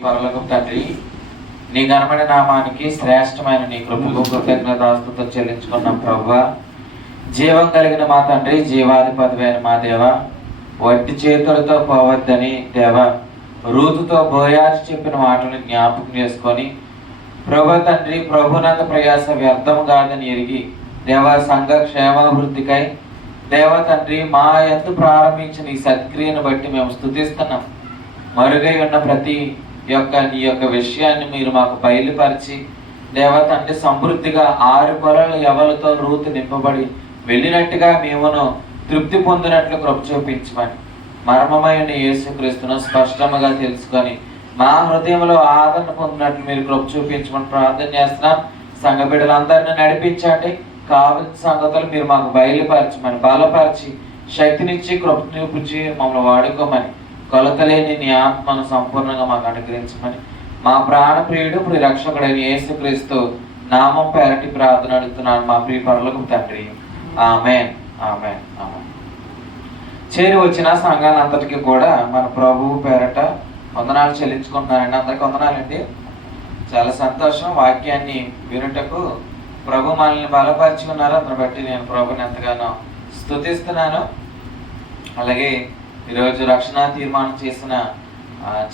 పరలోకపు తండ్రి, నీ ఘనమైన నామానికి శ్రేష్టమైన నీ కృపకు కృతజ్ఞతాస్తుతులు చెల్లించుకున్నాం ప్రభువా. జీవం కలిగిన మా తండ్రి, జీవాధిపతివైన మా దేవ, వట్టి చేతులతో పోవద్దని దేవ రూతుతో బోయాజు చెప్పిన మాటలను జ్ఞాపకం చేసుకొని ప్రభు తండ్రి, ప్రభునంద ప్రయాస వ్యర్థం కాదని ఎరిగి దేవ సంఘ క్షేమాభివృద్ధికై దేవ తండ్రి మా యందు ప్రారంభించిన ఈ సత్క్రియను బట్టి మేము స్తుతిస్తున్నాం. మరుగై ఉన్న ప్రతి నీ యొక్క విషయాన్ని మీరు మాకు బయలుపరిచి దేవ తండ్రి సమృద్ధిగా 6 కొలల ఎవలతో రూతు నింపబడి వెళ్ళినట్టుగా మేమును తృప్తి పొందినట్లు కృప చూపించమని మర్మమైన యేసుక్రీస్తును స్పష్టంగా తెలుసుకొని మా హృదయంలో ఆదరణ పొందినట్లు మీరు కృప చూపించమని ప్రార్థన చేస్తున్నాం. సంఘ బిడ్డలందరినీ నడిపించండి. కావలసిన సంగతులు మీరు మాకు బయలుపరచమని, బలపరిచి శక్తినిచ్చి కృప చూపించి మమ్మల్ని వాడుకోమని, కొలతలేని నీ ఆత్మను సంపూర్ణంగా మాకు అనుగ్రహించమని మా ప్రాణప్రియుడు ప్రియ రక్షకుడైన యేసుక్రీస్తు నామం పేరటి ప్రార్థన అడుగుతున్నాను మా ప్రియ పరలోకపు తండ్రి. ఆమేన్, ఆమేన్, ఆమేన్. చేరి వచ్చిన సంఘాన్ని అంతటికి కూడా మన ప్రభువు పేరట వందనాలు చెల్లించుకుంటున్నారండి. అందరికి వందనాలండి. చాలా సంతోషం. వాక్యాన్ని వినుటకు ప్రభు మనల్ని బలపరుచుకున్నారు. అందుని బట్టి నేను ప్రభుని ఎంతగానో స్తుతిస్తున్నాను. అలాగే ఈరోజు రక్షణ తీర్మానం చేసిన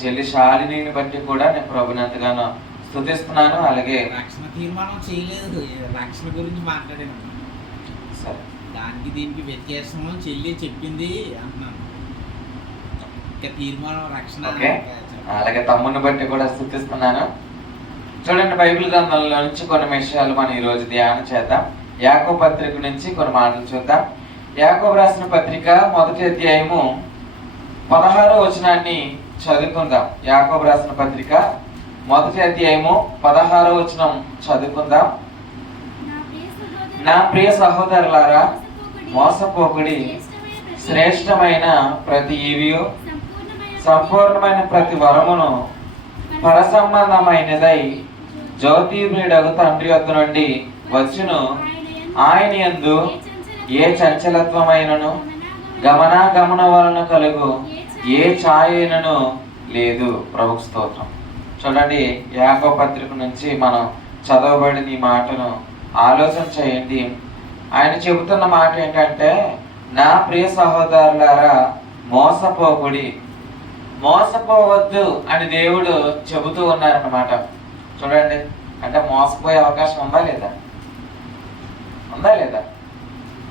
చెల్లి శాలిని బట్టి కూడా నేను ప్రభుని ఎంతగానో స్తుతిస్తున్నాను. అలాగే రక్షణ తీర్మానం చేయలేదు, రక్షణ గురించి మాట్లాడాను. సరే, దానికి దీనికి వ్యత్యాసం చెల్లి చెప్పింది అంటున్నాను. తీర్మానం రక్షణ. అలాగే తమ్ముని బట్టి కూడా స్తుతిస్తున్నాను. చూడండి, బైబిల్ గ్రంథంలో నుంచి కొన్ని విషయాలు మనం ఈరోజు ధ్యానం చేద్దాం. యాకోబు పత్రిక నుంచి కొన్ని మాటలు చూద్దాం. యాకోబు రాసిన పత్రిక 1వ అధ్యాయము 16వ వచనాన్ని చదువుకుందాం. యాకోబు రాసిన పత్రిక 1వ అధ్యాయము 16వ వచనం చదువుకుందాం. నా ప్రియ సహోదరులారా, మోసపోకుడి. శ్రేష్టమైన ప్రతి ఈవియు సంపూర్ణమైన ప్రతి వరమును పరసంబంధమైనదై జ్యోతిర్మయుడగు తండ్రి వద్ద నుండి వచ్చును. ఆయన యందు ఏ చంచలత్వమైనను గమనాగమన వలన కలుగు ఏ ఛాయైనను లేదు. ప్రభుకు స్తోత్రం. చూడండి, యాకోబు పత్రిక నుంచి మనం చదవబడిన ఈ మాటను ఆలోచన చేయండి. ఆయన చెబుతున్న మాట ఏంటంటే, నా ప్రియ సహోదరులారా, మోసపోకుడి, మోసపోవద్దు అని దేవుడు చెబుతూ ఉన్నారన్నమాట. చూడండి, అంటే మోసపోయే అవకాశం ఉందా లేదా? ఉందా లేదా?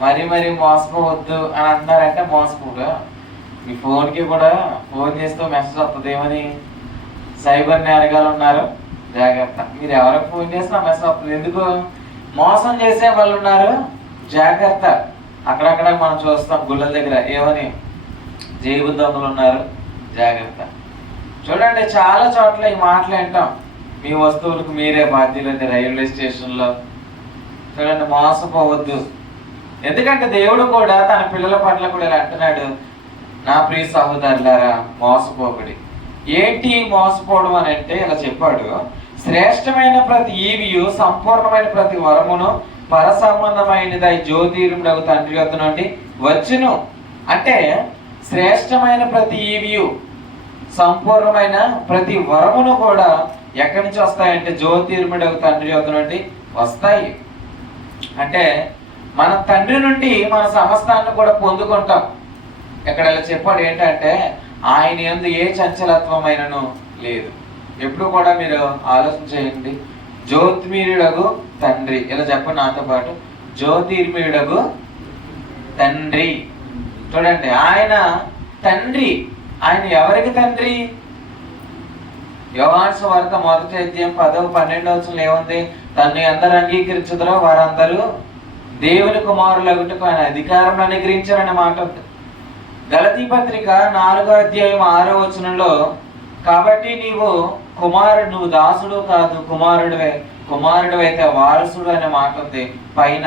మరీ మోసపోవద్దు అని అన్నారంటే మోసపోగా. మీ ఫోన్కి కూడా ఫోన్ చేస్తూ మెసేజ్ వస్తుంది, ఏమని? సైబర్ నేరగాలు ఉన్నారు, జాగ్రత్త. మీరు ఎవరికి ఫోన్ చేసినా మెసేజ్ వస్తుంది. ఎందుకు? మోసం చేసే వాళ్ళు ఉన్నారు, జాగ్రత్త. అక్కడక్కడ మనం చూస్తాం గుళ్ళ దగ్గర, ఏమని? జేబు దొంగలు ఉన్నారు, జాగ్రత్త. చూడండి, చాలా చోట్ల ఈ మాటలు వింటాం. మీ వస్తువులకు మీరే బాధ్యులని రైల్వే స్టేషన్లో. చూడండి, మోసపోవద్దు. ఎందుకంటే దేవుడు కూడా తన పిల్లల పట్ల కూడా ఇలా అంటున్నాడు, నా ప్రియ సహోదరులారా, మోసపోకుడి. ఏంటి మోసపోవడం అని అంటే ఇలా చెప్పాడు, శ్రేష్టమైన ప్రతి ఈవియు సంపూర్ణమైన ప్రతి వరమును పరసంబంధమైనదై జ్యోతిర్మయుడగు తండ్రి వద్ద నుండి వచ్చును. అంటే శ్రేష్టమైన ప్రతి ఈవియు సంపూర్ణమైన ప్రతి వరమును కూడా ఎక్కడి నుంచి వస్తాయంటే జ్యోతిర్మయుడగు తండ్రి వద్ద నుండి వస్తాయి. అంటే మన తండ్రి నుండి మన సమస్తాన్ని కూడా పొందుకుంటాం. ఇక్కడ ఇలా చెప్పాడు ఏంటంటే, ఆయన యందు ఏ చంచలత్వమైనను లేదు. ఎప్పుడు కూడా మీరు ఆలోచన చేయండి, జ్యోతిర్మయుడగు తండ్రి. ఇలా చెప్పండి నాతో పాటు, జ్యోతిర్మయుడగు తండ్రి. చూడండి, ఆయన తండ్రి. ఆయన ఎవరికి తండ్రి? యోహాను సువార్త 1వ అధ్యాయం 10వ 12వ వచనంలో ఏముంది? తన్ను ఎందరు అంగీకరించుదరో వారందరూ దేవుని కుమారులగుటకు ఆయన అధికారం అనుగ్రహించారనే మాట ఉంది. గలతీ పత్రిక 4వ అధ్యాయం 6వ వచనంలో, కాబట్టి నువ్వు దాసుడు కాదు, కుమారుడు అయితే వారసుడు అనే మాట ఉంది. పైన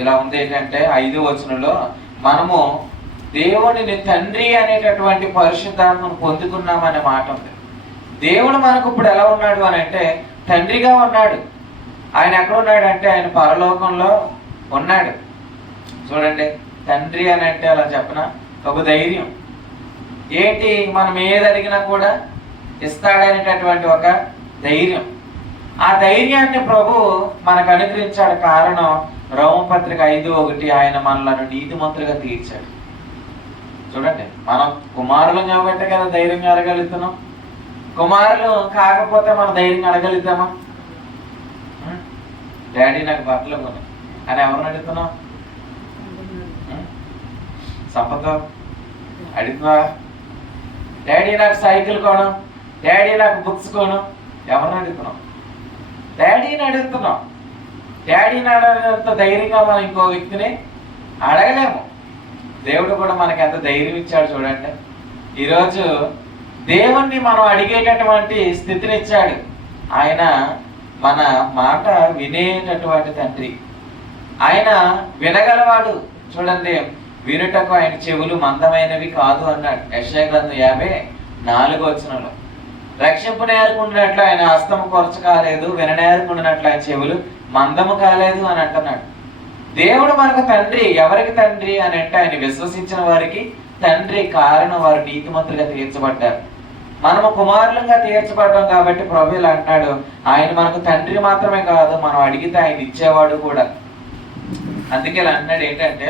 ఇలా ఉంది ఏంటంటే 5వ వచనంలో, మనము దేవుడిని తండ్రి అనేటటువంటి పరిశుద్ధాత్మను పొందుకున్నామనే మాట ఉంది. దేవుడు మనకు ఇప్పుడు ఎలా ఉన్నాడు అని అంటే తండ్రిగా ఉన్నాడు. ఆయన ఎక్కడ ఉన్నాడు అంటే ఆయన పరలోకంలో ఉన్నాడు. చూడండి, తండ్రి అని అంటే అలా చెప్పన ఒక ధైర్యం. ఏంటి? మనం ఏది అడిగినా కూడా ఇస్తాడనేటటువంటి ఒక ధైర్యం. ఆ ధైర్యాన్ని ప్రభు మనకు అనుగ్రహించాడు. కారణం రోమపత్రిక 5:1 ఆయన మనలను నీతిమంతులుగా తీర్చాడు. చూడండి, మనం కుమారులు కాబట్టి కదా ధైర్యంగా అడగలుగుతున్నాం. కుమారులు కాకపోతే మనం ధైర్యంగా అడగలుగుతామా? డాడీ నాకు బట్టలు కొని అని ఎవరిని అడుగుతున్నాం? సంపద అడుగుతున్నావా? డాడీ నాకు సైకిల్ కొను, డాడీ నాకు బుక్స్ కొను, ఎవరిని అడుగుతున్నాం? డాడీని అడుగుతున్నాం. డాడీని అడగంత ధైర్యంగా మనం ఇంకో వ్యక్తిని అడగలేము. దేవుడు కూడా మనకి ఎంత ధైర్యం ఇచ్చాడు చూడండి. ఈరోజు దేవుణ్ణి మనం అడిగేటటువంటి స్థితిని ఇచ్చాడు. ఆయన మన మాట వినేటటువంటి తండ్రి. ఆయన వినగలవాడు. చూడండి, వినుటకు ఆయన చెవులు మందమైనవి కాదు అన్నాడు యెషయా గ్రంథం 54:4. రక్షింపు నేర్చుకున్నట్లు ఆయన హస్తము కొరచ కాలేదు, విననేర్చుకున్నట్లు ఆయన చెవులు మందము కాలేదు అని అంటున్నాడు. దేవుడు మనకు తండ్రి. ఎవరికి తండ్రి అని అంటే ఆయన విశ్వసించిన వారికి తండ్రి. కారణం వారు నీతిమంతులుగా తీర్చబడ్డారు. మనము కుమారులుగా తీర్చబడ్డాం కాబట్టి ప్రభు ఇలా అంటున్నాడు, ఆయన మనకు తండ్రి మాత్రమే కాదు, మనం అడిగితే ఆయన ఇచ్చేవాడు కూడా. అందుకే ఇలా అన్నాడు, ఏంటంటే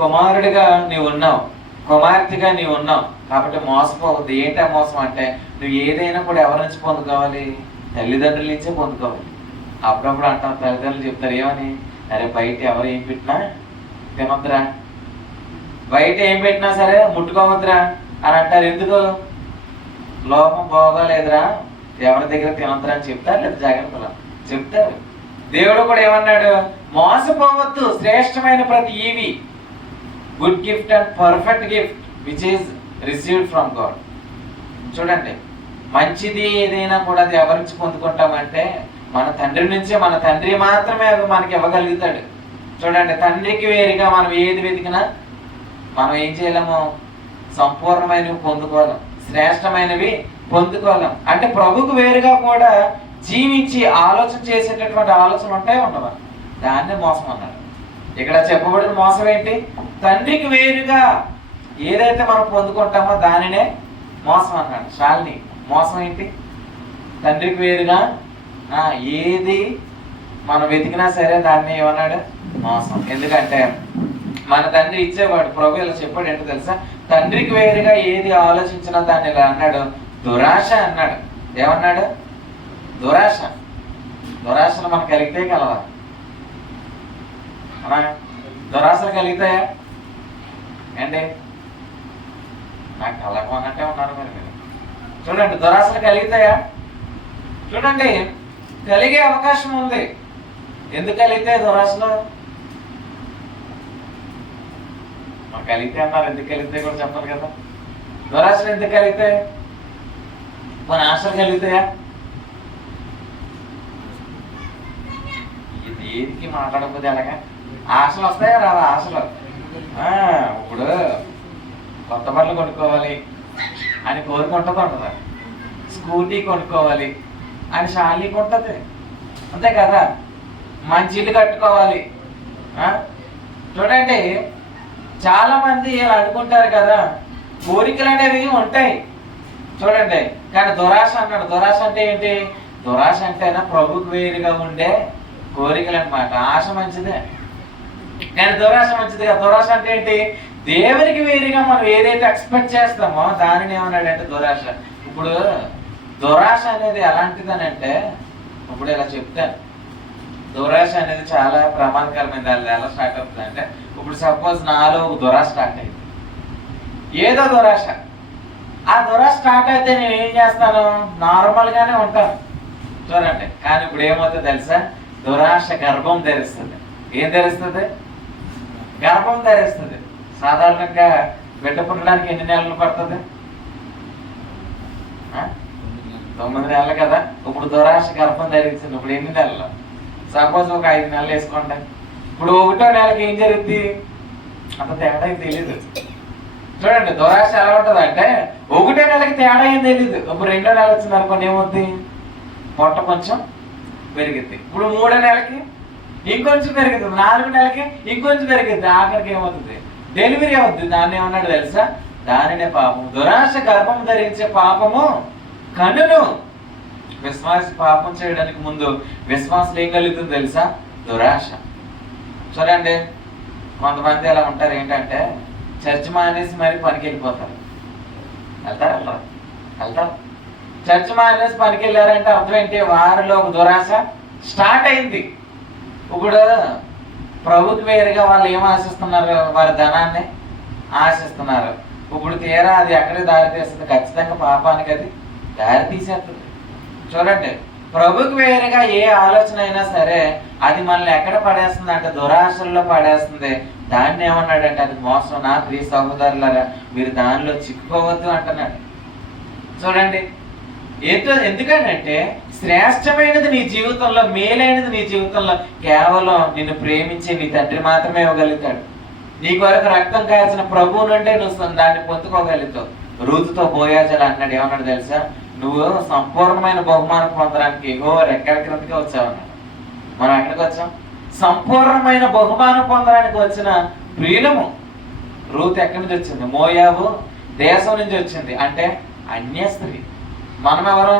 కుమారుడిగా నీవు ఉన్నావు, కుమార్తెగా నీవు ఉన్నావు కాబట్టి మోసపోవద్దు. ఏంటా మోసం అంటే, నువ్వు ఏదైనా కూడా ఎవరి నుంచి పొందుకోవాలి? తల్లిదండ్రుల నుంచే పొందుకోవాలి. అప్పుడప్పుడు అంటాం, తల్లిదండ్రులు చెప్తారు ఏమని, అరే బయట ఎవరు ఏం పెట్టినా తినొద్దురా, బయట ఏం పెట్టినా సరే ముట్టుకోవద్దురా అని అంటారు. ఎందుకు? లోపం పోగలేదురా, ఎవరి దగ్గర తినొద్దురా అని చెప్తారు, లేదా జాగ్రత్తలు చెప్తారు. దేవుడు కూడా ఏమన్నాడు, మోసపోవద్దు. శ్రేష్టమైన ప్రతి ఈవి, good gift and perfect gift which is received from God. చూడండి, మంచిది ఏదైనా కూడా అది ఎవరి నుంచి పొందుకుంటామంటే మన తండ్రి నుంచే. మన తండ్రి మాత్రమే అవి మనకి ఇవ్వగలుగుతాడు. చూడండి, తండ్రికి వేరుగా మనం ఏది వెతికినా మనం ఏం చేయలేము, సంపూర్ణమైనవి పొందుకోలేం, శ్రేష్టమైనవి పొందుకోలేం. అంటే ప్రభుకు వేరుగా కూడా జీవించి ఆలోచన చేసేటటువంటి ఆలోచన ఉంటాయి ఉండవా? దాన్నే మోసం అన్నాడు. ఇక్కడ చెప్పబడిన మోసం ఏంటి? తండ్రికి వేరుగా ఏదైతే మనం పొందుకుంటామో దానినే మోసం అన్నాడు. శాలిని, మోసం ఏంటి? తండ్రికి వేరుగా ఏది మనం వెతికినా సరే దాన్ని ఏమన్నాడు? మోసం. ఎందుకంటే మన తండ్రి ఇచ్చేవాడు. ప్రభు ఇలా చెప్పాడు ఏంటో తెలుసా? తండ్రికి వేరుగా ఏది ఆలోచించినా దాన్ని ఇలా అన్నాడు, దురాశ అన్నాడు. ఏమన్నాడు? దురాశ. దురాశలు మనకు కలిగితే కలవా? దురాశలు కలిగితాయా ఏంటి? నాకు కలగం అన్నట్టే ఉన్నారు మరి మీరు. చూడండి, దురాశలు కలిగితాయా? చూడండి, కలిగే అవకాశం ఉంది. ఎందుకు కలిగితే దురాశలు? మాకు కలిగితే అన్నారు, ఎందుకు కలిగితే కూడా చెప్పాలి కదా. దురాశలు ఎందుకు కలిగితే? మన ఆశలు కలిగితాయా? దేనికి మాట్లాడకపోతే ఎలాగా? ఆశలు వస్తాయా రావా? ఆశలు ఇప్పుడు కొత్త బట్టలు కొనుక్కోవాలి అని కోరుకుంటుంది ఉంటుందా? స్కూటీ కొనుక్కోవాలి అని శాలికి ఉంటుంది, అంతే కదా. మంచి ఇల్లు కట్టుకోవాలి. చూడండి, చాలా మంది అనుకుంటారు కదా, కోరికలు అనేవి ఉంటాయి. చూడండి, కానీ దురాశ అన్నాడు. దురాశ అంటే ఏంటి? దురాశ అంటేనా ప్రభుకు వేరుగా ఉండే కోరికలు అనమాట. ఆశ మంచిదే కానీ దురాశ మంచిది కదా. దురాశ అంటే ఏంటి? దేవునికి వేరుగా మనం ఏదైతే ఎక్స్పెక్ట్ చేస్తామో దానిని ఏమన్నాడంటే దురాశ. ఇప్పుడు దురాశ అనేది ఎలాంటిదని అంటే, ఇప్పుడు ఇలా చెప్తాను, దురాశ అనేది చాలా ప్రమాదకరమైనది. అది ఎలా స్టార్ట్ అవుతుంది అంటే, ఇప్పుడు సపోజ్ నాలో ఒక దురాశ స్టార్ట్ అయింది, ఏదో దురాశ. ఆ దురాశ స్టార్ట్ అయితే నేను ఏం చేస్తాను? నార్మల్గానే ఉంటాను. చూడండి, కానీ ఇప్పుడు ఏమవుతుంది తెలుసా? దురాశ గర్భం ధరిస్తుంది. ఏం ధరిస్తుంది? గర్భం ధరిస్తుంది. సాధారణంగా బిడ్డ పుట్టడానికి ఎన్ని నెలలు పడుతుంది? 9 నెలలు కదా. ఇప్పుడు దురాశ గర్భం ధరించింది. ఇప్పుడు ఎన్ని నెలలు? సపోజ్ ఒక 5 నెలలు వేసుకోండి. ఇప్పుడు 1వ నెలకి ఏం జరుగుద్ది? అంత తేడా ఏం తెలీదు. చూడండి, దురాశ ఎలా ఉంటుంది అంటే 1వ నెలకి తేడా ఏం తెలీదు. ఇప్పుడు 2వ నెల వచ్చింది అనుకోండి, ఏమవుద్ది? పొట్ట కొంచెం పెరిగిద్ది. ఇప్పుడు 3వ నెలకి ఇంకొంచెం పెరుగుతుంది, 4వ నెలకి ఇంకొంచెం పెరిగిద్ది, ఆఖరికి ఏమవుతుంది? డెలివరీ అవుతుంది. దాన్ని ఏమన్నాడు తెలుసా? దానినే పాపం. దురాశ గర్భం ధరించే పాపము కనును. విశ్వాసి పాపం చేయడానికి ముందు విశ్వాసం ఏం కలుగుతుంది తెలుసా? దురాశ. చూడండి, కొంతమంది ఎలా ఉంటారు ఏంటంటే చర్చ్ మానేసి మరి పనికి వెళ్ళిపోతారు. వెళ్తారు. చర్చ్ మానేసి పనికి వెళ్ళారంటే అర్థం ఏంటి? వారిలో ఒక దురాశ స్టార్ట్ అయింది. ఇప్పుడు ప్రభుత్వ వేరుగా వాళ్ళు ఏం ఆశిస్తున్నారు? వారి ధనాన్ని ఆశిస్తున్నారు. ఇప్పుడు తీరా అది ఎక్కడికి దారి తీస్తుంది? ఖచ్చితంగా పాపానికి అది దారి తీసేస్తుంది. చూడండి, ప్రభుకి వేరుగా ఏ ఆలోచన అయినా సరే అది మనల్ని ఎక్కడ పడేస్తుంది అంటే దురాశల్లో పడేస్తుంది. దాన్ని ఏమన్నాడంటే అది మోసం. నా ప్రియ సహోదరులారా, మీరు దానిలో చిక్కుకోవద్దు అంటున్నాడు. చూడండి, ఎందుకంటే శ్రేష్టమైనది నీ జీవితంలో, మేలైనది నీ జీవితంలో కేవలం నిన్ను ప్రేమించే నీ తండ్రి మాత్రమే ఇవ్వగలుగుతాడు. నీ కొరకు రక్తం కాల్చిన ప్రభువు నుండే నువ్వు దాన్ని పొందుకోగలుగుతావు. రూతుతో బోయాజలు అన్నాడు, ఏమన్నాడు తెలుసా? నువ్వు సంపూర్ణమైన బహుమానం పొందడానికి ఎక్కడి క్రిందకే వచ్చావన్నాడు. మనం ఎక్కడికి వచ్చాం? సంపూర్ణమైన బహుమానం పొందడానికి వచ్చిన ప్రియులము. రూత్ ఎక్కడి నుంచి వచ్చింది? మోయాబు దేశం నుంచి వచ్చింది. అంటే అన్య స్త్రీ. మనం ఎవరు?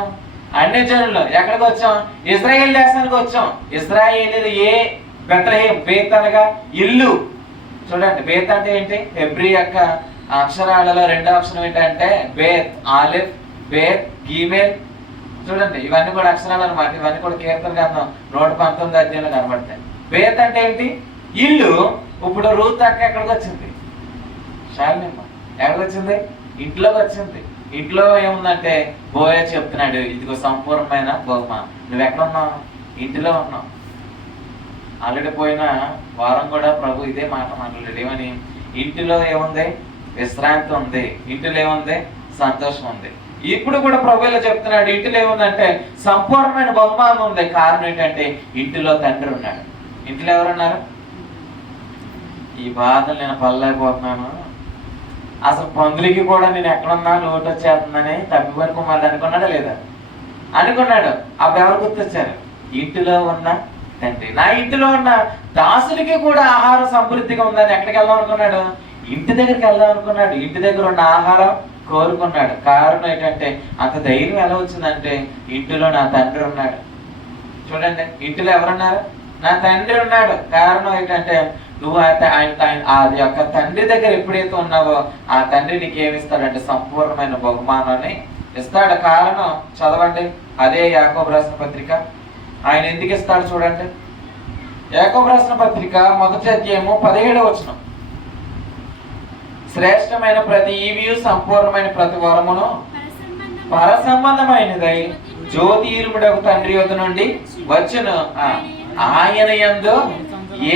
అన్యజనులు. ఎక్కడికి వచ్చాం? ఇజ్రాయేల్ దేశానికి వచ్చాం. ఇజ్రాయేలీలు ఏ బెత్లెహేం, బేత్ అనగా ఇల్లు. చూడండి, బేత్ అంటే ఏంటి? హెబ్రీ యొక్క అక్షరాలలో రెండో అక్షరం ఏంటంటే బేత్. ఆలిఫ్, బేత్, గీమేల్. చూడండి, ఇవన్నీ కూడా అక్షరాలు అనమాట. ఇవన్నీ కూడా కీర్తన గ్రంథం 119 అధ్యాయంలో కనబడతాయి. బేత్ అంటే ఏంటి? ఇల్లు. ఇప్పుడు రూత్ అక్క ఎక్కడికి వచ్చింది? శాలినిమ్మ ఎక్కడికి వచ్చింది? ఇంట్లోకి వచ్చింది. ఇంట్లో ఏముందంటే బోయా చెప్తున్నాడు, ఇదిగో సంపూర్ణమైన బహుమానం. నువ్వు ఎక్కడ ఉన్నావు? ఇంటిలో ఉన్నావు. ఆల్రెడీ పోయిన వారం కూడా ప్రభు ఇదే మాట మాట్లాడాడు. ఏమని? ఇంటిలో ఏముంది? విశ్రాంతి ఉంది. ఇంటిలో ఏముంది? సంతోషం ఉంది. ఇప్పుడు కూడా ప్రభు ఇలా చెప్తున్నాడు, ఇంటిలో ఏముందంటే సంపూర్ణమైన బహుమానం ఉంది. కారణం ఏంటంటే ఇంటిలో తండ్రి ఉన్నాడు. ఇంట్లో ఎవరున్నారు? ఈ బాధలు నేను పడలేకపోతున్నాను, అసలు పందులకి కూడా నేను ఎక్కడున్నా లోటు వచ్చేస్తుందని తప్పిపోయిన కుమారుడు అనుకున్నాడా లేదా? అనుకున్నాడు. అప్పుడు ఎవరు గుర్తొచ్చారు? ఇంటిలో ఉన్న తండ్రి. నా ఇంటిలో ఉన్న దాసులకి కూడా ఆహారం సమృద్ధిగా ఉందని ఎక్కడికి వెళ్దాం అనుకున్నాడు? ఇంటి దగ్గరికి వెళ్దాం అనుకున్నాడు. ఇంటి దగ్గర ఉన్న ఆహారం కోరుకున్నాడు. కారణం ఏంటంటే అంత ధైర్యం ఎలా వచ్చిందంటే ఇంటిలో నా తండ్రి ఉన్నాడు. చూడండి, ఇంటిలో ఎవరున్నారు? నా తండ్రి ఉన్నాడు. కారణం ఏంటంటే నువ్వు అది యొక్క తండ్రి దగ్గర ఎప్పుడైతే ఉన్నావో ఆ తండ్రి నీకు ఏమిస్తాడంటే సంపూర్ణమైన బహుమానాన్ని ఇస్తాడు. కారణం చదవండి, అదే యాకోబు రాసిన పత్రిక. ఆయన ఎందుకు ఇస్తాడు చూడండి. యాకోబు రాసిన పత్రిక 1వ అధ్యాయము 17వ వచనం. శ్రేష్టమైన ప్రతి ఈవియు సంపూర్ణమైన ప్రతి వరమును పరసంబంధమైనదై జ్యోతిర్ముడకు తండ్రి యొద్ద నుండి వచ్చును. ఆయన యందు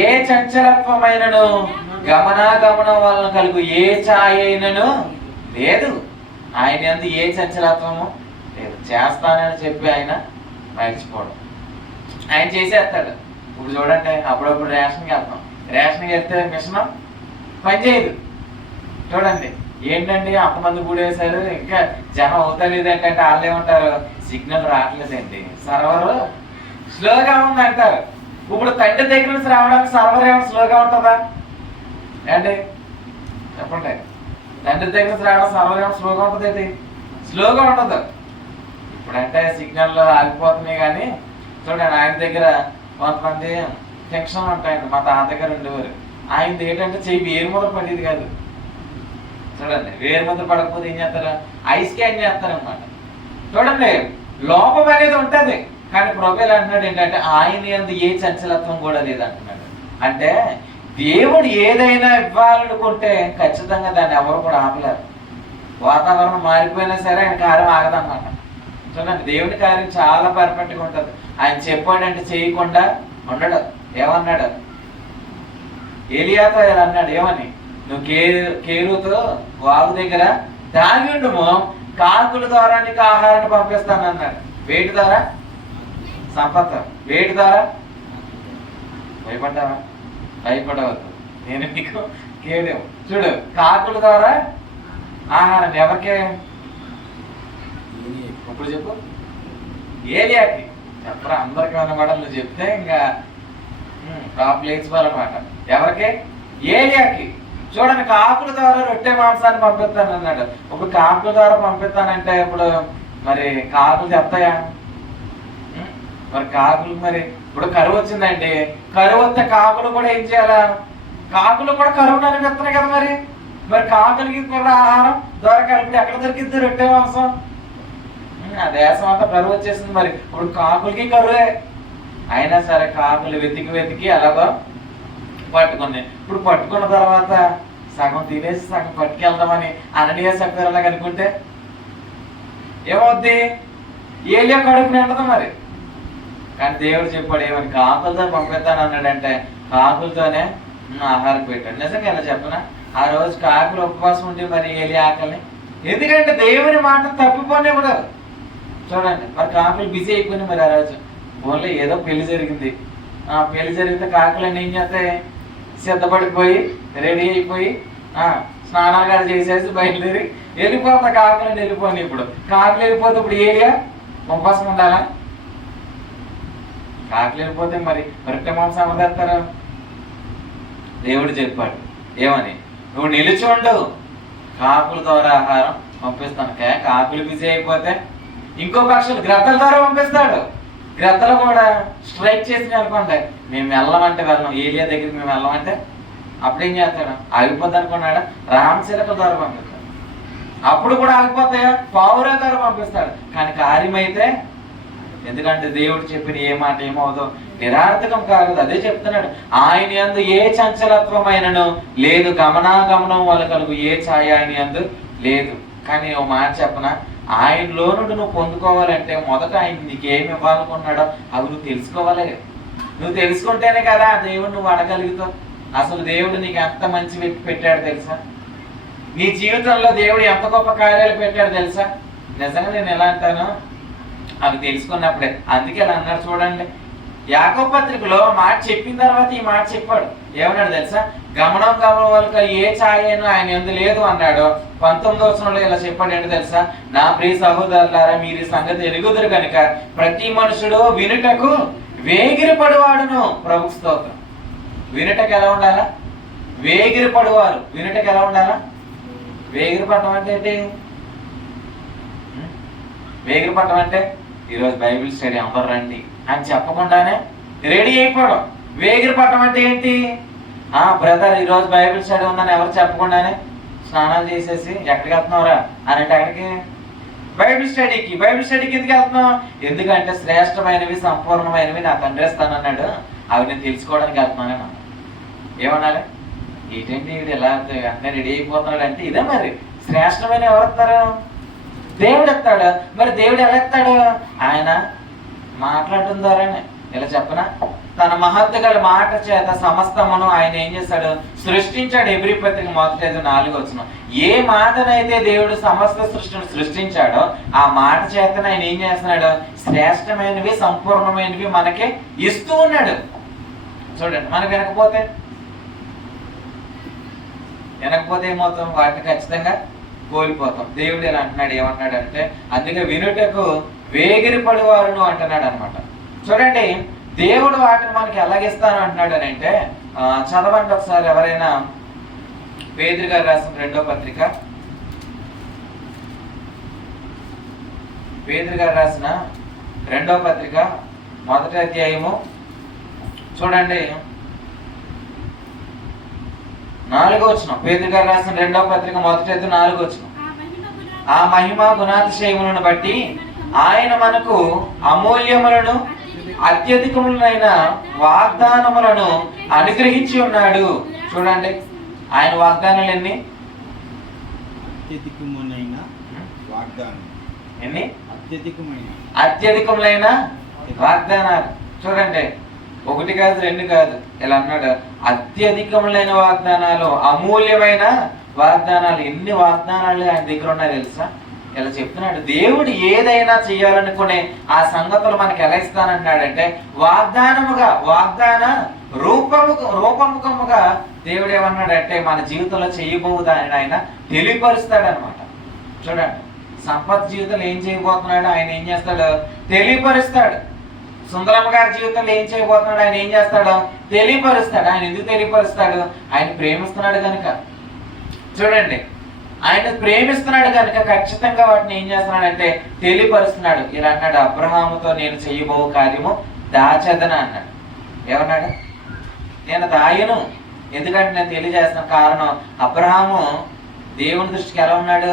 ఏ చంచలత్వమైనను గమనాగమనం వలన కలుగు ఏ ఛాయ అయినను లేదు. ఆయన యందు ఏ చంచలత్వము లేదు. చేస్తానని చెప్పి ఆయన మర్చిపోవడం. ఆయన చేసేస్తాడు. ఇప్పుడు చూడండి, అప్పుడప్పుడు రేషన్కి వెళ్తాం. రేషన్కి వెళ్తే మిషన్ పనిచేయదు. చూడండి, ఏంటండి అంతమంది కూడేశారు, ఇంకా జనం అవుతలేదు ఏంటంటే వాళ్ళు ఏమంటారు? సిగ్నల్ రావట్లేదండి, సర్వర్ స్లోగా ఉంది అంటారు. ఇప్పుడు తండ్రి దగ్గర నుంచి రావడానికి సర్వర్ ఏమైనా స్లోగా ఉంటుందా ఏంటి? చెప్పండి. తండ్రి దగ్గర నుంచి రావడం సర్వర్ ఏమైనా స్లోగా ఉంటుంది? ఏంటి? స్లోగా ఉంటుంది. ఇప్పుడంటే సిగ్నల్ ఆగిపోతున్నాయి. కానీ చూడండి, ఆయన దగ్గర కొంతమంది టెన్షన్ ఉంటాయండి. మా తాత దగ్గర ఉండేవారు. ఆయనది ఏంటంటే చెయ్యి వేరు ముద్ర పడేది కాదు. చూడండి, వేరు ముద్ర పడకపోతే ఏం చేస్తారు? ఐ స్కాన్ చేస్తారనమాట. చూడండి, లోపం అనేది ఉంటుంది. కానీ ప్రభువులు అంటున్నాడు ఏంటంటే ఆయన యందు ఏ చంచలత్వం కూడా లేదంటున్నాడు. అంటే దేవుడు ఏదైనా ఇవ్వాలనుకుంటే ఖచ్చితంగా దాన్ని ఎవరు కూడా ఆపలేరు. వాతావరణం మారిపోయినా సరే ఆయన కార్యం ఆగదన్నమాట. చూడండి, దేవుడి కార్యం చాలా పర్ఫెక్ట్గా ఉంటుంది. ఆయన చెప్పాడంటే చేయకుండా ఉండడు. ఏమన్నాడు? ఏలియాతో ఇలా అన్నాడు, ఏమని? నువ్వు కేరుతో వాగు దగ్గర దాగి ఉండుము, కాకుల ద్వారా నీకు ఆహారాన్ని పంపిస్తాను అన్నాడు. వేటి ద్వారా? సంపద. వేటి ద్వారా? భయపడ్డావా? భయపడవద్దు, నేను నీకు కేడేవు. చూడు, కాకుల ద్వారా ఆహారం ఎవరికే? ఇప్పుడు చెప్పు. ఏలియాకి చెప్పరా? అందరికి అనమాట. నువ్వు చెప్తే ఇంకా టాప్ లేచిపోవాలన్నమాట. ఎవరికి? ఏలియాకి. చూడండి, కాకుల ద్వారా రొట్టె మాంసాన్ని పంపిస్తాను అన్నాడు. ఇప్పుడు కాకుల ద్వారా పంపిస్తానంటే ఇప్పుడు మరి కాకులు చెప్తాయా? మరి కాకులు మరి ఇప్పుడు కరువు వచ్చిందండి, కరువు వస్తే కాకులు కూడా ఏం చేయాలా? కాకులు కూడా కరువును అనిపిస్తున్నాయి కదా. మరి కాకులకి కూడా ఆహారం దొరకాలి. ఎక్కడ దొరికింది? రొట్టె మాంసం. ఆ దేశం అంతా కరువు వచ్చేసింది. మరి ఇప్పుడు కాకులకి కరువే. అయినా సరే కాకులు వెతికి వెతికి అలాగో పట్టుకున్నాయి. ఇప్పుడు పట్టుకున్న తర్వాత సగం తినేసి సగం పట్టుకెళ్దామని అననీయ సభ్యులు అనుకుంటే ఏమవుద్ది? ఏలియా కడుపు నిండదు మరి. కానీ దేవుడు చెప్పాడు ఏమని? కాకులతో పంపిస్తాను అన్నాడంటే కాకులతోనే ఆహారం పెట్టాడు. నిజంగా ఎలా చెప్పనా? ఆ రోజు కాకులు ఉపవాసం ఉంటే మరి ఏలియా ఆకలిని, ఎందుకంటే దేవుని మాట తప్పిపోనే కూడా. చూడండి మరి కాకులు బిజీ అయిపోయినాయి. మరి ఆ రోజు ఓన్లీ ఏదో పెళ్లి జరిగింది. ఆ పెళ్లి జరిగితే కాకులన్నీ ఏం చేస్తాయి? సిద్ధపడిపోయి రెడీ అయిపోయి స్నానాలు కూడా చేసేసి బయలుదేరి వెళ్ళిపోతా. కాకులని వెళ్ళిపోయి ఇప్పుడు కాకులు వెళ్ళిపోతే ఇప్పుడు ఏలియా ఉపవాసం ఉండాలా? కాకులు వెళ్ళిపోతే మరి రొట్టె మాంసం అమర్తారు. దేవుడు చెప్పాడు ఏమని? నువ్వు నిలిచి ఉండు, కాకుల ద్వారా ఆహారం పంపిస్తాను. కాకులు బిజీ అయిపోతే ఇంకో పక్షులు గ్రద్దల ద్వారా పంపిస్తాడు. గ్రద్దలు కూడా స్ట్రైక్ చేసి అనుకోండి, మేము వెళ్ళమంటే వెళ్ళం, ఏలియా దగ్గరికి మేము వెళ్ళమంటే అప్పుడు ఏం చేస్తాడు? ఆగిపోద్ది అనుకున్నాడా? రామచిలకల ద్వారా పంపిస్తాడు. అప్పుడు కూడా ఆగిపోతాయా? పావురా ద్వారా పంపిస్తాడు. కానీ కార్యమైతే, ఎందుకంటే దేవుడు చెప్పిన ఏ మాట ఏమవుదో నిరార్థకం కాదు. అదే చెప్తున్నాడు, ఆయన యందు ఏ చంచలత్వమైనను లేదు, గమనాగమనం వల్ల కలుగు ఏ ఛాయ ఆయన యందు లేదు. కానీ ఓ మాట చెప్పనా, ఆయనలో నుండి నువ్వు పొందుకోవాలంటే మొదట ఆయన నీకేమి ఇవ్వాలనుకున్నాడో అవి నువ్వు తెలుసుకోవాలి. నువ్వు తెలుసుకుంటేనే కదా దేవుడు నువ్వు అడగలుగుతావు. అసలు దేవుడు నీకు ఎంత మంచి పెట్టాడు తెలుసా? నీ జీవితంలో దేవుడు ఎంత గొప్ప కార్యాలు పెట్టాడు తెలుసా? నిజంగా నేను ఎలా అంటాను, అవి తెలుసుకున్నప్పుడే. అందుకే అలా అన్నాడు చూడండి, యాకోబు పత్రికలో మాట చెప్పిన తర్వాత ఈ మాట చెప్పాడు. ఏమన్నాడు తెలుసా? గమనం వాళ్ళకి ఏ ఛాయను ఆయన యందు లేదు అన్నాడు. 19వ వచనంలో ఇలా చెప్పాడు. ఏంటి తెలుసా? నా ప్రియ సహోదరులారా, మీరు ఈ సంగతి ఎరుగుదురు కనుక ప్రతి మనుషుడు వినుటకు వేగిరపడువాడును. ప్రభు స్తోత్రం. వినుటకు ఎలా ఉండాలా? వేగిరపడువారు. వినుటకు ఎలా ఉండాలా? వేగిరపడటం అంటే ఏంటి? వేగిరపడటం అంటే ఈరోజు బైబిల్ స్టడీ అందరు రండి అని చెప్పకుండానే రెడీ అయిపోవడం. వేగిరపడటం అంటే ఏంటి? బ్రదర్ ఈరోజు బైబిల్ స్టడీ ఉందని ఎవరు చెప్పకుండానే స్నానాలు చేసేసి ఎక్కడికి వెళ్తున్నావురా అని అంటే అక్కడికి బైబిల్ స్టడీకి. బైబిల్ స్టడీకి ఎందుకు వెళ్తున్నావు? ఎందుకంటే శ్రేష్టమైనవి సంపూర్ణమైనవి నా తండ్రి ఇస్తానన్నాడు, అవి నేను తెలుసుకోవడానికి వెళ్తున్నాను. ఏమనాలి? ఏంటంటే వీడు ఎలా వెంటనే రెడీ అయిపోతున్నాడు అంటే ఇదే మరి శ్రేష్టమైన ఎవరు ఇస్తారు? దేవుడు ఇస్తాడు. మరి దేవుడు ఎలా ఇస్తాడు? ఆయన మాట్లాడటం ద్వారానే. ఇలా చెప్పనా, తన మహత్తు గల మాట చేత సమస్తమును ఆయన ఏం చేస్తాడు? సృష్టించాడు. హెబ్రీ పత్రిక 1:4 ఏ మాటనైతే దేవుడు సమస్త సృష్టిని సృష్టించాడో ఆ మాట చేత ఆయన ఏం చేస్తున్నాడు? శ్రేష్టమైనవి సంపూర్ణమైనవి మనకి ఇస్తూ ఉన్నాడు. చూడండి, మనకు వినకపోతే ఏమవుతాం? వాటిని ఖచ్చితంగా కోల్పోతాం. దేవుడు ఇలా అంటున్నాడు. ఏమంటున్నాడు అంటే, అందుకే వినుటకు వేగిరపడువారును అంటున్నాడు అనమాట. చూడండి, దేవుడు వాటిని మనకి ఎలాగిస్తాను అంటున్నాడు అని అంటే, చదవండి ఒకసారి ఎవరైనా. పేతురు గారు రాసిన 2వ పత్రిక, పేతురు గారు రాసిన 2వ పత్రిక 1వ అధ్యాయము చూడండి 4వ వచనం. పేతురు గారు రాసిన 2వ పత్రిక 1:4 వచనం. ఆ మహిమ గుణాతిశయములను బట్టి ఆయన మనకు అమూల్యములను అత్యధికములైన వాగ్దానములను అనుగ్రహించి ఉన్నాడు. చూడండి, ఆయన వాగ్దానాలు ఎన్ని? అత్యధికములైన వాగ్దానాలు. చూడండి, 1 కాదు 2 కాదు, ఇలా అన్నాడు. అత్యధికములైన వాగ్దానాలు, అమూల్యమైన వాగ్దానాలు. ఎన్ని వాగ్దానాలు ఆయన దగ్గర ఉన్నాయి తెలుసా? ఇలా చెప్తున్నాడు. దేవుడు ఏదైనా చేయాలనుకునే ఆ సంగతులు మనకి ఎలా ఇస్తానంటున్నాడంటే వాగ్దానముగా, వాగ్దాన రూపముఖముగా దేవుడు ఏమన్నాడంటే మన జీవితంలో చేయబోదాన్ని ఆయన తెలియపరుస్తాడు అనమాట. చూడండి, సంపత్ జీవితంలో ఏం చేయబోతున్నాడు ఆయన ఏం చేస్తాడు? తెలియపరుస్తాడు. సుందరమ్మ గారి జీవితంలో ఏం చేయబోతున్నాడు ఆయన ఏం చేస్తాడు? తెలియపరుస్తాడు. ఆయన ఎందుకు తెలియపరుస్తాడు? ఆయన ప్రేమిస్తున్నాడు కనుక. చూడండి, ఆయన ప్రేమిస్తున్నాడు కనుక ఖచ్చితంగా వాటిని ఏం చేస్తున్నాడంటే తెలియపరుస్తున్నాడు. ఇలా అన్నాడు, అబ్రహాముతో నేను చెయ్యబో కార్యము దాచేదన అన్నాడు. ఏమన్నాడు? నేను దాయను, ఎందుకంటే నేను తెలియజేస్తున్న కారణం అబ్రహాము దేవుని దృష్టికి ఎలా ఉన్నాడు?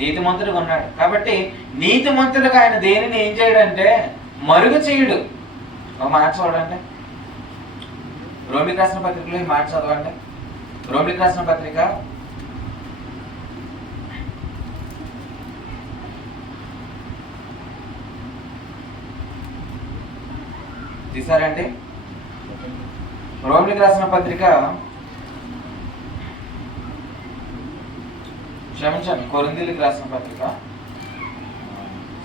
నీతిమంతుడిగా ఉన్నాడు. కాబట్టి నీతిమంతుడిగా ఆయన దేనిని ఏం చేయడంటే మరుగు చేయుడు. ఒక మాట చూడండి, రోమిలికి రాసిన పత్రికలో ఈ మాట చదవండి. రోమిలికి రాసిన పత్రిక 2 రోమిలికి రాసిన పత్రిక, క్షమించండి, కొరింథీయులకు రాసిన పత్రిక,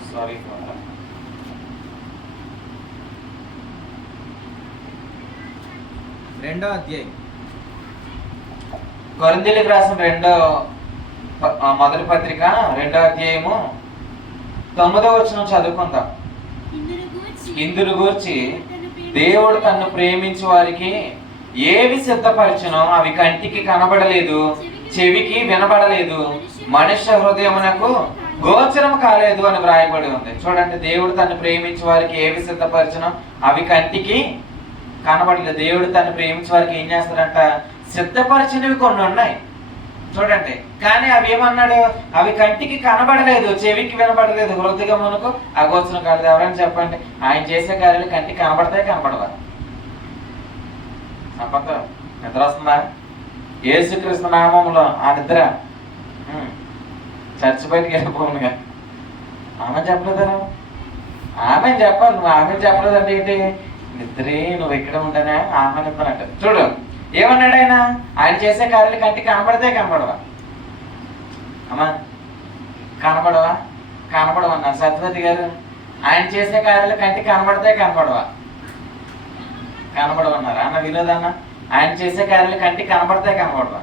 సారీ, 2వ అధ్యాయం. కొరింథీయులకు రాసిన మొదటి పత్రిక 2వ అధ్యాయము 9వ వచనం చదువుకుందాం. ఇందును గూర్చి దేవుడు తన్ను ప్రేమించే వారికి ఏవి సిద్ధపరచునో అవి కంటికి కనబడలేదు, చెవికి వినబడలేదు, మనుష్య హృదయమునకు గోచరం కాలేదు అని వ్రాయబడి ఉంది. చూడండి, దేవుడు తను ప్రేమించే వారికి ఏవి సిద్ధపరచునో అవి కంటికి కనబడలేదు. దేవుడు తను ప్రేమించే వారికి ఏం చేస్తాడంట? సిద్ధపరిచినవి కొన్ని ఉన్నాయి చూడండి. కానీ అవి ఏమన్నాడు? అవి కంటికి కనబడలేదు, చెవికి వినబడలేదు, హృదయమునకు అగోచరం కాలేదు. ఎవరైనా చెప్పండి, ఆయన చేసే కార్యాలు కంటికి కనబడతాయి కనబడవా? చెప్పండి, నిద్ర వస్తుందా? యేసుక్రీస్తు నామములో ఆ నిద్ర చర్చి బయటికి వెళ్ళిపోనుగా. ఆమె చెప్పలేదా? ఆమె చెప్పాలి, నువ్వు ఆమె చెప్పలేదంటే ఏంటి? నిద్రే, నువ్వు ఇక్కడ ఉంటానే ఆమె నిద్రనట్టు. చూడు ఏమన్నాడు ఆయన? ఆయన చేసే కార్యాలు కంటికి కనబడితే కనబడవా? అమ్మా, కనబడవా? కనబడవన్నారు సత్యవతి గారు. ఆయన చేసే కార్యాలు కంటికి కనబడితే కనబడవా? కనబడవన్నారు. అన్న వినోద్ అన్న, ఆయన చేసే కార్యాలు కంటికి కనబడితే కనబడవా?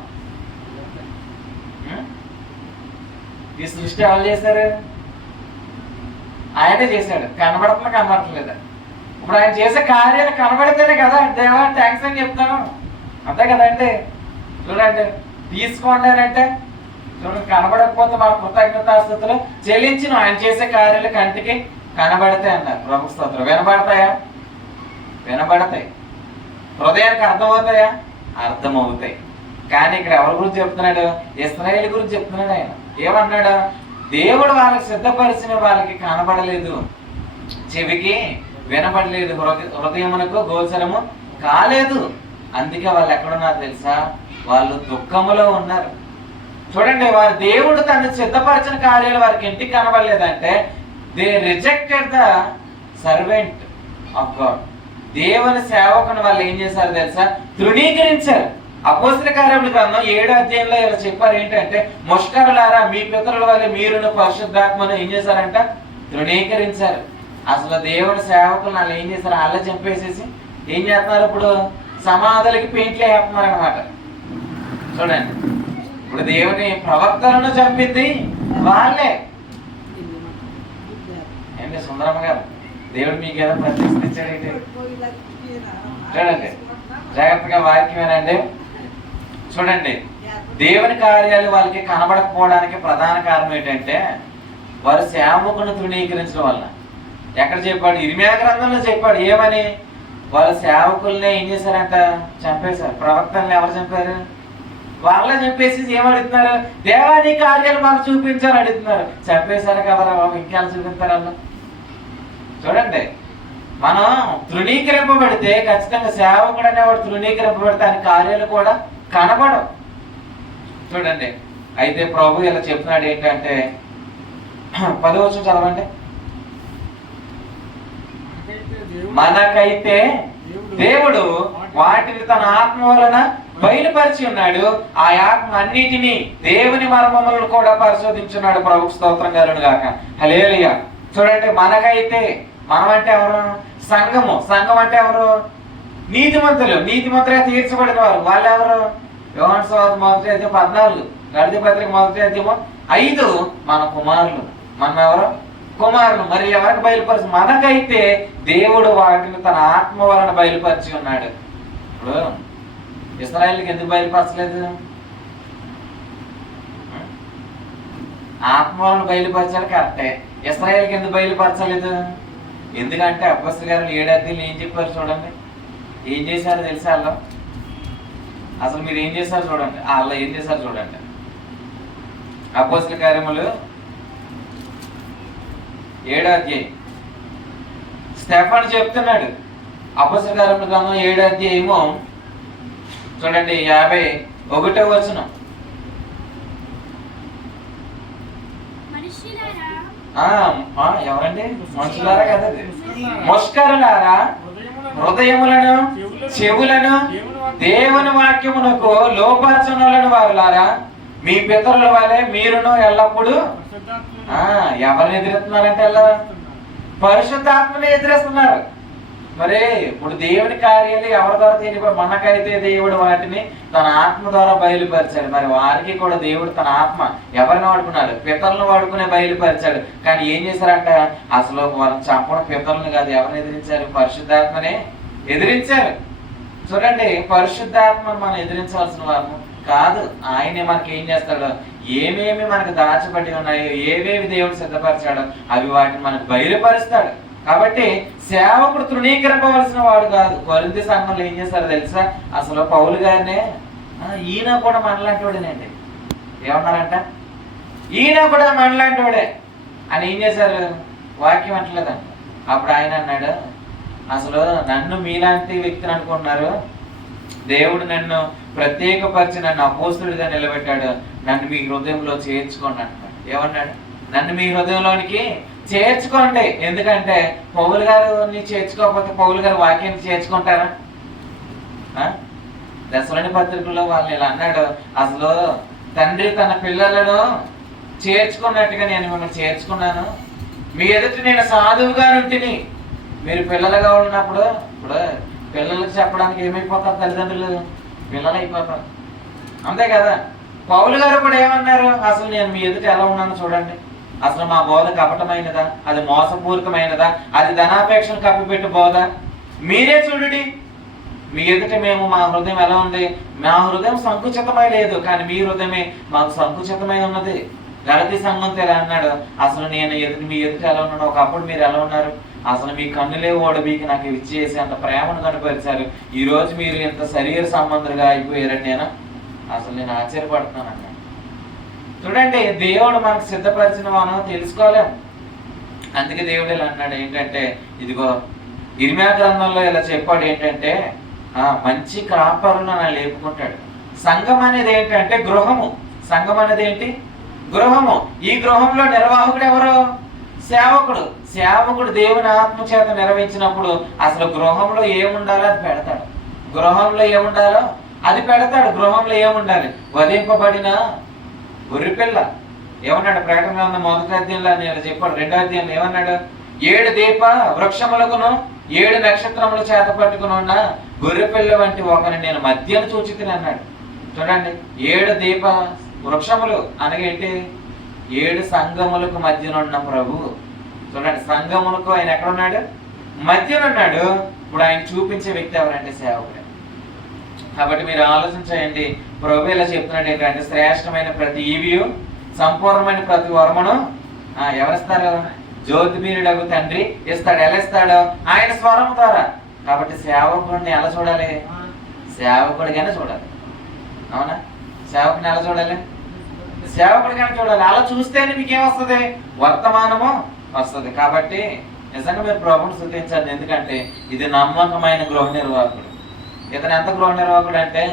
ఈ సృష్టి ఎవరు చేశారు? ఆయనే చేశాడు. కనబడుతున్నా కనబడట్లేదా? ఇప్పుడు ఆయన చేసే కార్యాలు కనబడితేనే కదా దేవా థ్యాంక్స్ అని చెప్తాను, అంతే కదండి. చూడండి, తీసుకోండి అంటే చూడండి, కనబడకపోతే మన కృతజ్ఞతాస్తుతులు చెల్లించిన ఆయన చేసే కార్యాలు కంటికి కనబడతాయి అన్నారు. ప్రభు స్తోత్రం. వినబడతాయా? వినబడతాయి. హృదయానికి అర్థమవుతాయా? అర్థమవుతాయి. కానీ ఇక్కడ ఎవరి గురించి చెప్తున్నాడు? ఇశ్రాయేలు గురించి చెప్తున్నాడు. ఆయన ఏమన్నాడు? దేవుడు వాళ్ళకి సిద్ధపరిచిన వాళ్ళకి కనబడలేదు, చెవికి వినబడలేదు, హృదయమునకు గోచరము కాలేదు. అందుకే వాళ్ళు ఎక్కడున్నారు తెలుసా? వాళ్ళు దుఃఖములో ఉన్నారు. చూడండి, వారి దేవుడు తను సిద్ధపరిచిన కార్యాలు వారికి ఇంటికి కనబడలేదంటే they rejected the servant of God. దేవుని సేవకుని వాళ్ళు ఏం చేశారు తెలుసా? తృణీకరించారు. అపోస్తల కార్యముల గ్రంథం 7వ అధ్యాయంలో ఇలా చెప్పారు ఏంటంటే, ముష్కరులారా, మీ పితరుల వల్ల మీరును పరిశుద్ధాత్మను ఏం చేశారంట? తృణీకరించారు. అసలు దేవుని సేవకులు వాళ్ళు ఏం చేశారు? వాళ్ళే చంపేసేసి ఏం చేస్తున్నారు? ఇప్పుడు సమాధులకి పెయింట్లు వేస్తున్నారు అనమాట. చూడండి, ఇప్పుడు దేవుని ప్రవక్తలను చంపింది వాళ్ళే. ఏంటి సుందరమ్మ గారు, దేవుడు మీకు ఏదో ప్రతిష్ఠించాడు? చూడండి, జాగ్రత్తగా వాక్యమేనండి. చూడండి, దేవుని కార్యాలు వాళ్ళకి కనబడకపోవడానికి ప్రధాన కారణం ఏంటంటే వారు సేవకును తృణీకరించడం వల్ల. ఎక్కడ చెప్పాడు? ఇర్మియా గ్రంథంలో చెప్పాడు. ఏమని? వాళ్ళ సేవకుల్ని ఏం చేశారంట? చంపేశారు. ప్రవక్తల్ని ఎవరు చంపారు? వాళ్ళే చంపేసి ఏమడుగుతున్నారు? దేవాని కార్యాలు మాకు చూపించారు అడుగుతున్నారు. చంపేశారు కదరా బాబు, ఇంకేలా చూపిస్తారు వాళ్ళు? చూడండి, మనం తృణీకరింపబడితే ఖచ్చితంగా సేవకుడు అనేవాడు తృణీకరింపబడితే ఆయన కార్యాలు కూడా కనబడవు. చూడండి, అయితే ప్రభు ఇలా చెప్తున్నాడు ఏంటంటే 10వ వచనం చదవండి. మనకైతే దేవుడు వాటిని తన ఆత్మ వలన బయలుపరిచి ఉన్నాడు. ఆ ఆత్మ అన్నిటినీ దేవుని మర్మములను కూడా పరిశోధించున్నాడు. ప్రభు స్తోత్రం కలుగును గాక. హల్లెలూయా. చూడండి, మనకైతే, మనం అంటే ఎవరు? సంఘము. సంఘం అంటే ఎవరు? నీతిమంతులు. నీతిమంతులుగా తీర్చబడిన వారు. వాళ్ళు ఎవరు? యోహాను సువార్త 1వ అధ్యాయం 14, గళతీ పత్రిక 1వ అధ్యాయం 5 మన కుమారులు. మనం ఎవరు? కుమారులు. మరి ఎవరికి బయలుపరిచి? మనకైతే దేవుడు వాటిని తన ఆత్మ వలన బయలుపరిచి ఉన్నాడు. ఇప్పుడు ఇశ్రాయేలుకి ఎందుకు బయలుపరచలేదు? ఆత్మ వలన బయలుపరచాడు కరెక్టే. ఇశ్రాయేలుకి ఎందుకు బయలుపరచలేదు? ఎందుకంటే అపొస్తలుల కార్యాలు 7 అధ్యాయంలో ఏం చెప్పారు చూడండి. ఏం చేశారో తెలుసా వాళ్ళు? అసలు మీరు ఏం చేశారు చూడండి, వాళ్ళు ఏం చేశారు చూడండి. అపొస్తలుల కార్యములు 7వ అధ్యాయం స్టెఫాను చెప్తున్నాడు. అపొస్తలుల కార్యముల గ్రంథం 7వ అధ్యాయము చూడండి 51వ వచనం. ఎవరండి? మనుషులారా కదా, ముష్కరులారా హృదయములను చెవులను దేవుని వాక్యమునకు లోపరచనులను వారులారా, మీ పితరుల వలె మీరును ఎల్లప్పుడూ ఎవరిని ఎదురెత్తున్నారంటే పరిశుద్ధాత్మని ఎదురేస్తున్నారు. మరి ఇప్పుడు దేవుని కార్యాలు ఎవరి ద్వారా తెలియ, మనకైతే దేవుడు వాటిని తన ఆత్మ ద్వారా బయలుపరిచాడు. మరి వారికి కూడా దేవుడు తన ఆత్మ ఎవరిని వాడుకున్నాడు? పితరులను వాడుకునే బయలుపరిచాడు. కానీ ఏం చేశారంట? అసలు వారిని చంపడం పితరులను కాదు, ఎవరిని ఎదిరించారు? పరిశుద్ధాత్మనే ఎదిరించారు. చూడండి, పరిశుద్ధాత్మను మనం ఎదిరించాల్సిన వారు కాదు. ఆయనే మనకి ఏం చేస్తాడో, ఏమేమి మనకు దాచబడి ఉన్నాయో, ఏవేవి దేవుడు సిద్ధపరిచాడో అవి వాటిని మనకు బయలుపరుస్తాడు. కాబట్టి సేవకుడు తృణీకరింపవలసిన వాడు కాదు. కొరింథీ సంఘంలో ఏం చేస్తారో తెలుసా? అసలు పౌలు గారినే ఈయన కూడా మనలాంటి వాడేనండి ఏమన్నారంట? ఈయన కూడా మనలాంటి వాడే అని ఏం చేశారు? వాక్యం అంటలేదంట. అప్పుడు ఆయన అన్నాడు, అసలు నన్ను మీలాంటి వ్యక్తిని అనుకుంటున్నారు, దేవుడు నన్ను ప్రత్యేకపరిచి నన్ను అపోస్తుడిగా నిలబెట్టాడు, నన్ను మీ హృదయంలో చేర్చుకోండి అంటున్నాడు. ఏమన్నాడు? నన్ను మీ హృదయంలోనికి చేర్చుకోండి. ఎందుకంటే పౌలు గారిని చేర్చుకోకపోతే పౌలు గారు వాక్యాన్ని చేర్చుకుంటారా? దశలోని పత్రికలో వాళ్ళు ఇలా అన్నాడు, అసలు తండ్రి తన పిల్లలను చేర్చుకున్నట్టుగా నేను మిమ్మల్ని చేర్చుకున్నాను, మీ ఎదుటి నేను సాధువుగా ఉంటిని. మీరు పిల్లలుగా ఉన్నప్పుడు, ఇప్పుడు పిల్లలకు చెప్పడానికి ఏమైపోతారు? తల్లిదండ్రులు పిల్లలు అయిపోతారు, అంతే కదా. పౌలు గారు కూడా ఏమన్నారు? అసలు నేను మీ ఎదుట ఎలా ఉన్నాను చూడండి, అసలు మా బోధ కపటమైనదా, అది మోసపూరితమైనదా, అది ధనాపేక్షను కప్పిపెట్టు బోధ? మీరే చూడండి, మీ ఎదుట మేము మా హృదయం ఎలా ఉంది? మా హృదయం సంకుచితమై లేదు, కానీ మీ హృదయమే మాకు సంకుచితమై ఉన్నది. గలతీ సంఘంతో ఎలా అన్నాడు? అసలు నేను మీ ఎదుట ఎలా ఉన్నాను, ఒకప్పుడు మీరు ఎలా ఉన్నారు? అసలు మీ కన్నులే ఓడబీకి నాకు ఇచ్చేసి అంత ప్రేమను కనపరిచారు, ఈ రోజు మీరు ఎంత శరీర సంబంధులుగా అయిపోయారని అసలు నేను ఆశ్చర్యపడుతున్నాను అన్నాడు. చూడండి, దేవుడు మనకు సిద్ధపరిచిన మనం తెలుసుకోలేం. అందుకే దేవుడు ఇలా అన్నాడు ఏంటంటే, ఇదిగో ఇర్మియా గ్రంథంలో ఇలా చెప్పాడు ఏంటంటే, మంచి కాపరులను ఆయన లేపుకుంటాడు. సంఘం అనేది ఏంటంటే గృహము. సంఘం అనేది ఏంటి? గృహము. ఈ గృహంలో నిర్వాహకుడు ఎవరు? సేవకుడు. సేవకుడు దేవుని ఆత్మ చేత నిర్వహించినప్పుడు అసలు గృహంలో ఏముండాలో అది పెడతాడు. గృహంలో ఏముండాలో అది పెడతాడు. గృహంలో ఏముండాలి? వధింపబడిన గొర్రెపిల్ల. ఏమన్నాడు? ప్రకటన గ్రంథం 1వ అధ్యాయంలో నేను చెప్పాడు. 2వ అధ్యాయంలో ఏమన్నాడు? 7 దీప వృక్షములకును 7 నక్షత్రములు చేత పట్టుకుని ఉన్న గొర్రెపిల్ల వంటి ఒకరిని నేను మధ్యను చూచితిని అన్నాడు. చూడండి, 7 దీప వృక్షములు అనగేంటి? 7 సంఘములకు మధ్యనున్న ప్రభు. చూడండి, సంఘములకు ఆయన ఎక్కడున్నాడు? మధ్యనున్నాడు. ఇప్పుడు ఆయన చూపించే వ్యక్తి ఎవరంటే సేవకుడు. కాబట్టి మీరు ఆలోచించండి, ప్రభు ఇలా చెప్తున్నాడు ఏంటంటే, శ్రేష్టమైన ప్రతి ఈవియు సంపూర్ణమైన ప్రతి వరమును ఎవరిస్తారు? జ్యోతిమీరుడగు తండ్రి ఇస్తాడు. ఎలా ఇస్తాడు? ఆయన స్వరం ద్వారా. కాబట్టి సేవకుడిని ఎలా చూడాలి? సేవకుడిగానే చూడాలి. అవునా? సేవకుని ఎలా చూడాలి? సేవకుడిగానే చూడాలి. అలా చూస్తేనే మీకేమొస్తుంది? వర్తమానము వస్తుంది. కాబట్టి నిజంగా మీరు ప్రభువుని స్తుతించండి. ఎందుకంటే ఇది నమ్మకమైన గృహ నిర్వాహకుడు. ఇతను ఎంత గృహ నిర్వాహకుడు అంటే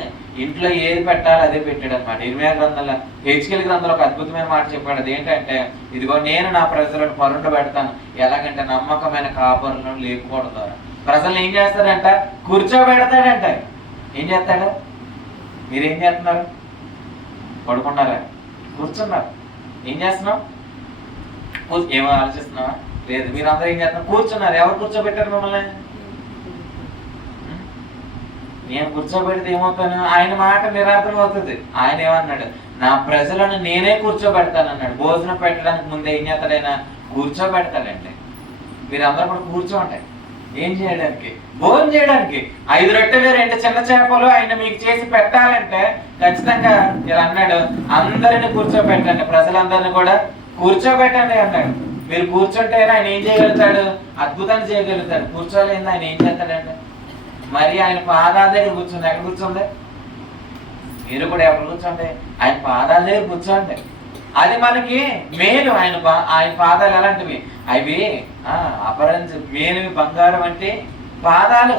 ఇంట్లో ఏది పెట్టాలో అదే పెట్టాడు అనమాట. ఇర్మియా గ్రంథంలో, హెచ్కేల్ గ్రంథంలో ఒక అద్భుతమైన మాట చెప్పాడు. అది ఏంటంటే, ఇదిగో నేను నా ప్రజలను పరుండ పెడతాను, ఎలాగంటే నమ్మకమైన కాపరులను లేకపోవడం ద్వారా. ప్రజలను ఏం చేస్తాడంట? కూర్చోబెడతాడంట. ఏం చేస్తాడు? మీరేం చేస్తున్నారు? పడుకున్నారా? కూర్చున్నారు. ఏం చేస్తున్నావు? ఏమో ఆలోచిస్తున్నావా? లేదు. మీరందరూ ఏం చేస్తున్నారు? కూర్చున్నారు. ఎవరు కూర్చోబెట్టారు మిమ్మల్ని? నేను కూర్చోబెడితే ఏమవుతాను? ఆయన మాట నిరార్థం అవుతుంది. ఆయన ఏమన్నాడు? నా ప్రజలను నేనే కూర్చోబెడతాను అన్నాడు. భోజనం పెట్టడానికి ముందే ఏం చేస్తాడైనా? కూర్చోబెడతాడంటే. మీరందరూ కూడా కూర్చోండి. ఏం చేయడానికి? భోజనం చేయడానికి. 5 రొట్టెలు 2 చిన్న చేపలు ఆయన మీకు చేసి పెట్టాలంటే ఖచ్చితంగా ఇలా అన్నాడు, అందరిని కూర్చోబెట్టండి, ప్రజలందరినీ కూడా కూర్చోబెట్టండి అన్నాడు. మీరు కూర్చుంటే ఆయన ఏం చేయగలుగుతాడు? అద్భుతాన్ని చేయగలుగుతాడు. కూర్చోలేదు ఆయన ఏం చేస్తాడండి? మరి ఆయన పాదాల దగ్గర కూర్చుంది. ఎక్కడ కూర్చుంది? మీరు కూడా ఎక్కడ కూర్చోండి, ఆయన పాదాల దగ్గర కూర్చోండి. అది మనకి మేలు. ఆయన పాదాలు ఎలాంటివి? అవి అపరంజి మేలువి, బంగారం అంటే పాదాలు.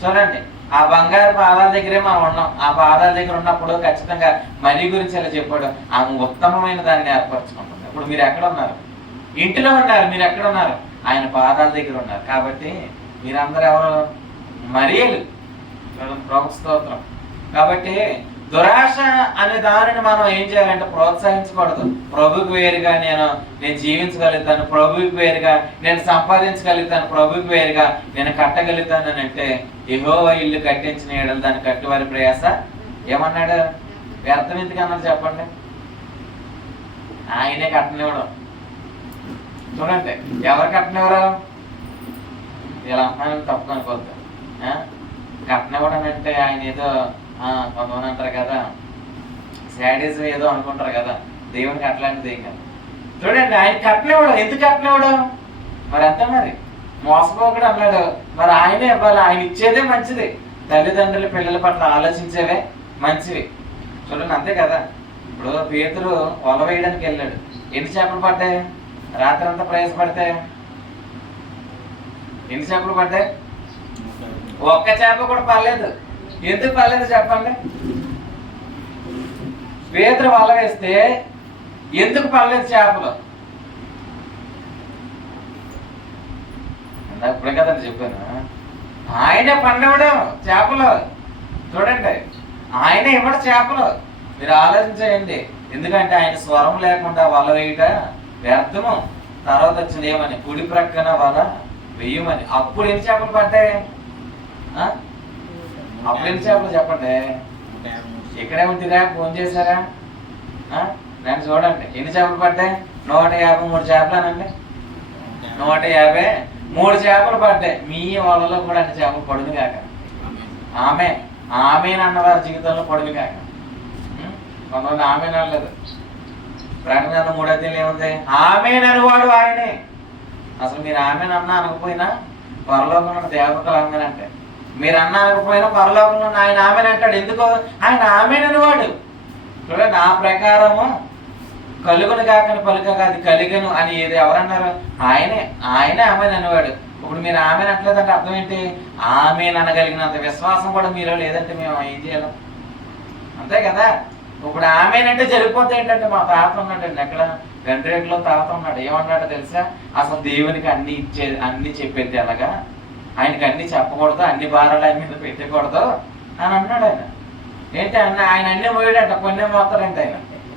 చూడండి, ఆ బంగారు పాదాల దగ్గరే మనం ఉన్నాం. ఆ పాదాల దగ్గర ఉన్నప్పుడు ఖచ్చితంగా మరి గురించి ఎలా చెప్పాడు? ఆమె ఉత్తమమైన దాన్ని ఏర్పరచుకుంటుంది. ఇప్పుడు మీరు ఎక్కడ ఉన్నారు? ఇంటిలో ఉన్నారు. మీరు ఎక్కడ ఉన్నారు? ఆయన పాదాల దగ్గర ఉన్నారు. కాబట్టి మీరందరూ ఎవరు? మరియలు. ప్రభు స్తోత్రం. కాబట్టి దురాశ అనే దానిని మనం ఏం చేయాలంటే ప్రోత్సహించకూడదు. ప్రభుకి వేరుగా నేను జీవించగలుగుతాను, ప్రభుకి వేరుగా నేను సంపాదించగలుగుతాను, ప్రభుకి వేరుగా నేను కట్టగలుగుతాను అని అంటే, యెహోవా ఇల్లు కట్టించిన ఏడలు దాన్ని కట్టువారి ప్రయాస ఏమన్నాడు? వ్యర్థం ఎందుకు అన్నారు చెప్పండి? ఆయనే కట్టనివ్వడం. చూడండి, ఎవరు కట్టనివ్వరు? ఇలా అన్నాను తప్పు అనుకోవద్దు. కట్టనివ్వడం అంటే ఆయన ఏదో కొంతమంది అంటారు కదా, శాడిజం ఏదో అనుకుంటారు కదా. దేవునికి అట్లాంటిది ఏం కాదు. చూడండి, ఆయన కట్టనివ్వడం. ఎందుకు కట్టనివ్వడం? మరి అంతే, మరి మోసపోకడు అన్నాడు. మరి ఆయనే ఇవ్వాలి. ఆయన ఇచ్చేదే మంచిది. తల్లిదండ్రులు పిల్లల పట్ల ఆలోచించేవే మంచివి. చూడండి, అంతే కదా. ఇప్పుడు పేతురు వల వేయడానికి వెళ్ళాడు. ఎన్ని చేపలు పడ్డాయి? రాత్రి అంతా ప్రయాసపడితే ఎన్ని చేపలు పడ్డాయి? ఒక్క చేప కూడా పర్లేదు. ఎందుకు పర్లేదు చెప్పండి? పేతురు వల వేస్తే ఎందుకు పర్లేదు చేపలు? ఇప్పుడే కదండి చెప్పాను. ఆయనే పండివ్వడం చేపలు. చూడండి, ఆయనే ఇవ్వడం చేపలు. మీరు ఆలోచించేయండి. ఎందుకంటే ఆయన స్వరం లేకుండా వల వేయట వ్యర్థము. తర్వాత వచ్చింది ఏమని? కుడి ప్రక్కన వల వెయ్యమని. అప్పుడు ఎన్ని చేపలు పడ్డాయి? అప్పుడు ఎన్ని చేపలు చెప్పండి? ఇక్కడే ఉంటుందా? ఫోన్ చేశారా? నేను చూడండి, ఎన్ని చేపలు పడ్డాయి? 153 చేపలేనండి. 153 చేపలు పడ్డాయి. మీ వాళ్ళలో కూడా అన్ని చేపలు పడును కాక. ఆమె అన్నవారి జీవితంలో పడును కాక. కొంతమంది ఆమె అనలేదు. ప్రకటన 3 ఏముంది? ఆమెననువాడు ఆయనే. అసలు మీరు ఆమెనన్నా అనకపోయినా పరలోకంలో దేవతలు ఆమెనంటే, మీరు అన్నా అనకపోయినా పరలోకంలో ఆయన ఆమెనంటాడు. ఎందుకు? ఆయన ఆమెననువాడు. చూడండి, ఆ ప్రకారము కలుగును కాకని పలుకగా అది కలిగను అని ఏది ఎవరన్నారు? ఆయనే ఆమెననువాడు. ఇప్పుడు మీరు ఆమెనట్లేదంటే అర్థం ఏంటి? ఆమెననగలిగినంత విశ్వాసం కూడా మీలో లేదంటే మేము ఏం చేయాలి? అంతే కదా. ఇప్పుడు ఆమెనంటే జరిగిపోతే ఏంటంటే, మా తాత ఉన్నాడండి ఎక్కడ గండ్రేట్లో తాత ఉన్నాడు. ఏమన్నాడో తెలుసా? అసలు దేవునికి అన్ని చెప్పేది అలాగా, ఆయనకి అన్ని చెప్పకూడదు, అన్ని భారాలు ఆయన మీద పెట్టకూడదు అని అన్నాడు. ఆయన ఏంటి ఆయన అన్ని పోయాడంట, కొన్ని మోస్తాడంటే ఆయన